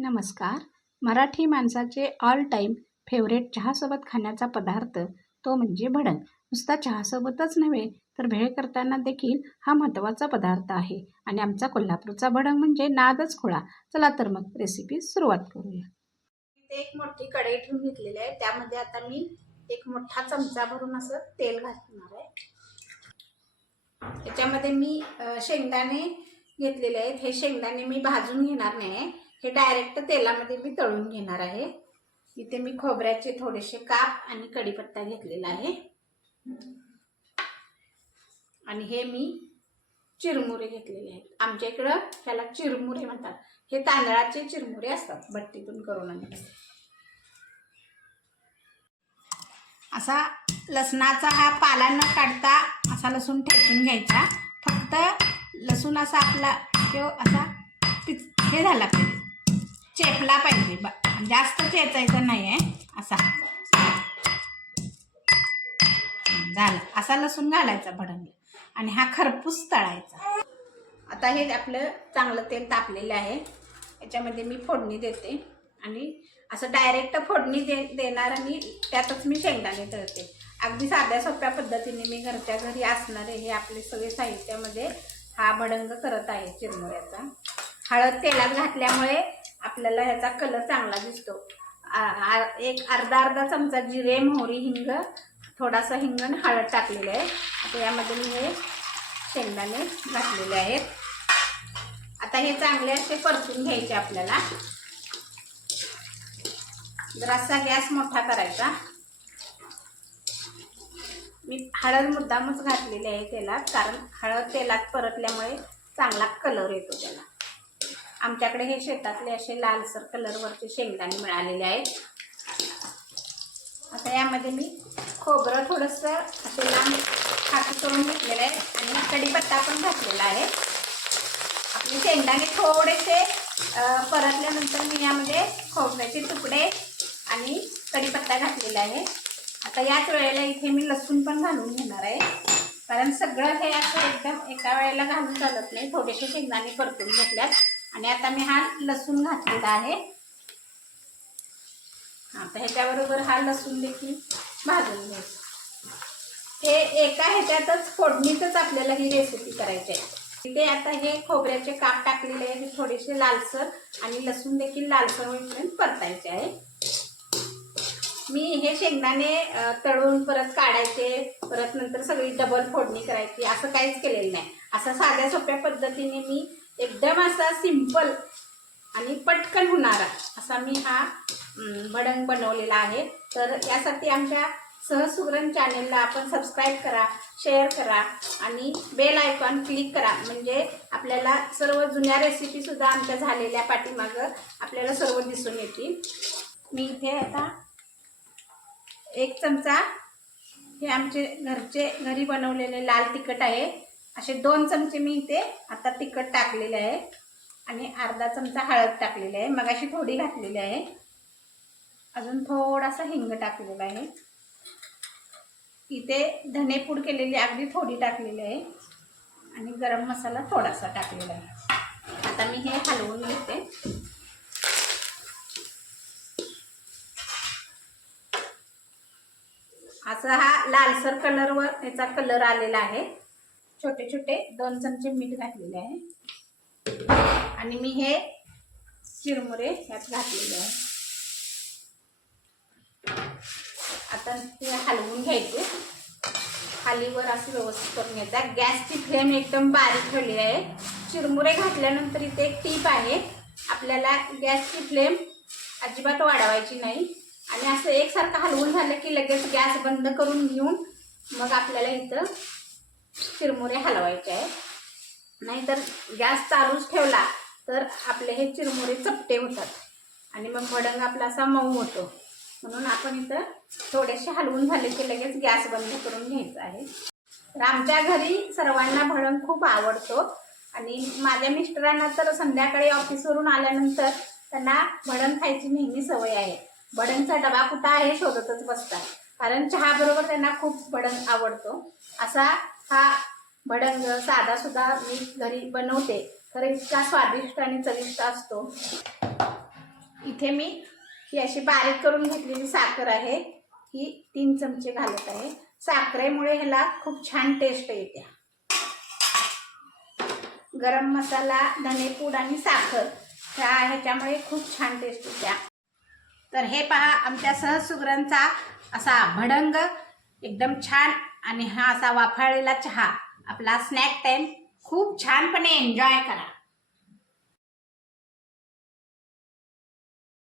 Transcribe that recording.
नमस्कार. मराठी माणसाचे all time favourite चहासोबत खाण्याचा पदार्थ तो म्हणजे भडंग. नुसता चहासोबतच नव्हे तर भेळ करताना देखील हा महत्त्वाचा पदार्थ आहे आणि आमचा कोल्हापूरचा भडंग म्हणजे नादच खुळा. चला तर मग रेसिपी सुरुवात करूया. इथे एक मोठी कढई ठेवून घेतलेली आहे. त्यामध्ये आता मी एक मोठा चमचा भरून असं तेल घालणार आहे. त्याच्यामध्ये मी शेंगदाणे घेतलेले आहेत. हे शेंगदाणे मी भाजून घेणार नाही, हे डायरेक्ट तेलामध्ये मी तळून घेणार आहे. इथे मी खोबऱ्याचे थोडेसे काप आणि कढीपत्ता घेतलेला आहे आणि हे मी चिरमुरे घेतलेले आहेत. आमच्या इकडं ह्याला चिरमुरे म्हणतात. हे तांदळाचे चिरमुरे असतात, भट्टीतून करून आणले. असा लसणाचा हा पाला न काढता असा लसूण ठेचून घ्यायचा. फक्त लसूण असा आपला असा हे झाला पाहिजे, चेपला पाहिजे, जास्त चेचायचं नाही आहे. असा झाला, असा लसूण घालायचा भडंगला आणि हा खरपूस तळायचा. आता हे आपलं चांगलं तेल तापलेलं आहे. याच्यामध्ये मी फोडणी देते आणि असं डायरेक्ट फोडणी देणार आणि त्यातच मी शेंगदाणे तळते. अगदी साध्या सोप्या पद्धतीने मी घरच्या घरी असणारे हे आपले सगळे साहित्यामध्ये हा भडंग करत आहे चिरमुऱ्याचा. हळद तेलात घातल्यामुळे आपल्याला ह्याचा कलर चांगला दिसतो. एक अर्धा चमचा जिरे, मोहरी, हिंग, थोडासा हिंग आणि हळद टाकलेलं आहे. आता यामध्ये मी हे शेंगदाणे घातलेले आहेत. आता हे चांगले असे परतून घ्यायचे आपल्याला. जरासा गॅस मोठा करायचा. मी हळद मुद्दामच घातलेली आहे तेलात, कारण हळद तेलात परतल्यामुळे चांगला कलर येतो त्याला. आमच्याकडे हे शेतातले असे लालसर कलरवरचे शेंगदाणे मिळालेले आहेत. आता यामध्ये मी खोबरं थोडंसं असे लांब खाकी करून घेतलेलं आहे आणि कढीपत्ता पण घातलेला आहे. आपले शेंगदाणे थोडेसे परतल्यानंतर मी यामध्ये खोबऱ्याचे तुकडे आणि कढीपत्ता घातलेला आहे. आता याच वेळेला इथे मी लसूण पण घालून घेणार आहे, कारण सगळं हे असं एकदम एका वेळेला घालून चालत नाही. थोडेसे शेंगदाणे परतून घेतल्यात आणि आता मी हा लसूण घातलेला आहे. आता ह्याच्याबरोबर हा लसूण देखील भाजून घ्यायचा. हे एका ह्याच्यातच फोडणीतच आपल्याला ही रेसिपी करायची आहे. इथे आता हे खोबऱ्याचे काप टाकलेले आहे, हे थोडेसे लालसर आणि लसूण देखील लालसर होईपर्यंत परतायचे आहे. मी हे शेंगदाणे तळून परत काढायचे, परत नंतर सगळी डबल फोडणी करायची असं काहीच केलेलं नाही. असं साध्या सोप्या पद्धतीने मी एकदम असा सिंपल आणि पटकन होणारा असा मी हा भडंग बनवलेला आहे. तर यासाठी आमच्या सहसुगरण चॅनेलला आपण सबस्क्राईब करा, शेअर करा आणि बेल आयकॉन क्लिक करा, म्हणजे आपल्याला सर्व जुन्या रेसिपीसुद्धा आमच्या झालेल्या पाठीमागं आपल्याला सर्व दिसून येतील. मी इथे आता एक चमचा हे आमचे घरी बनवलेले लाल तिखट आहे. असे 2 चमचे मी इथे आता तिखट टाकलेले आहे आणि अर्धा चमचा हळद टाकलेली आहे. मगाशी थोडी घातलेली आहे. अजून थोडासा हिंग टाकलेला आहे. इथे धनेपूड केलेली अगदी थोडी टाकलेली आहे आणि गरम मसाला थोडासा टाकलेला आहे. आता मी हे हलवून घेते. असा हा लालसर कलरवर याचा कलर आलेला आहे. छोटे छोटे 2 चमचे मीठ घातलेले आहे आणि मी हे चिरमुरे यात घातलेले आहे. आता ते हलवून घ्यायचे. खालीवर असं व्यवस्थित करून घ्यायचा. गॅसची फ्लेम एकदम बारीक ठेवली आहे. चिरमुरे घातल्यानंतर इथे एक टीप आहे, आपल्याला गॅसची फ्लेम अजिबात वाढवायची नाही आणि असं एकसारखं हलवून झालं की लगेच गॅस बंद करून घेऊन मग आपल्याला इथं चिरमुरे हलवायचे आहे. नाहीतर गॅस चालूच ठेवला तर आपले हे चिरमुरे चपटे होतात आणि मग भडंग आपला असा मऊ होतो. म्हणून आपण इथं थोडेसे हलवून झाले की लगेच गॅस बंद करून घ्यायचा आहे. तर आमच्या घरी सर्वांना भडंग खूप आवडतो आणि माझ्या मिस्टरांना तर संध्याकाळी ऑफिसवरून आल्यानंतर त्यांना भडंग खायची नेहमी सवय आहे. भडंगचा डबा कुठं आहे शोधतच बसतात, कारण चहाबरोबर त्यांना खूप भडंग आवडतो. असा हा भडंग साधासुद्धा मी घरी बनवते, तर इतका स्वादिष्ट आणि चविष्ट असतो. इथे मी ही अशी बारीक करून घेतलेली साखर आहे, ही 3 चमचे घालत आहे. साखरेमुळे ह्याला खूप छान टेस्ट येते. गरम मसाला, धनेपूड आणि साखर ह्याच्यामुळे खूप छान टेस्ट येते. तर हे पहा आमच्या सहज सुगरणचा असा भडंग एकदम छान आणि हा असा वाफाळलेला चहा. आपला स्नॅक टाइम खूप छानपणे एन्जॉय करा.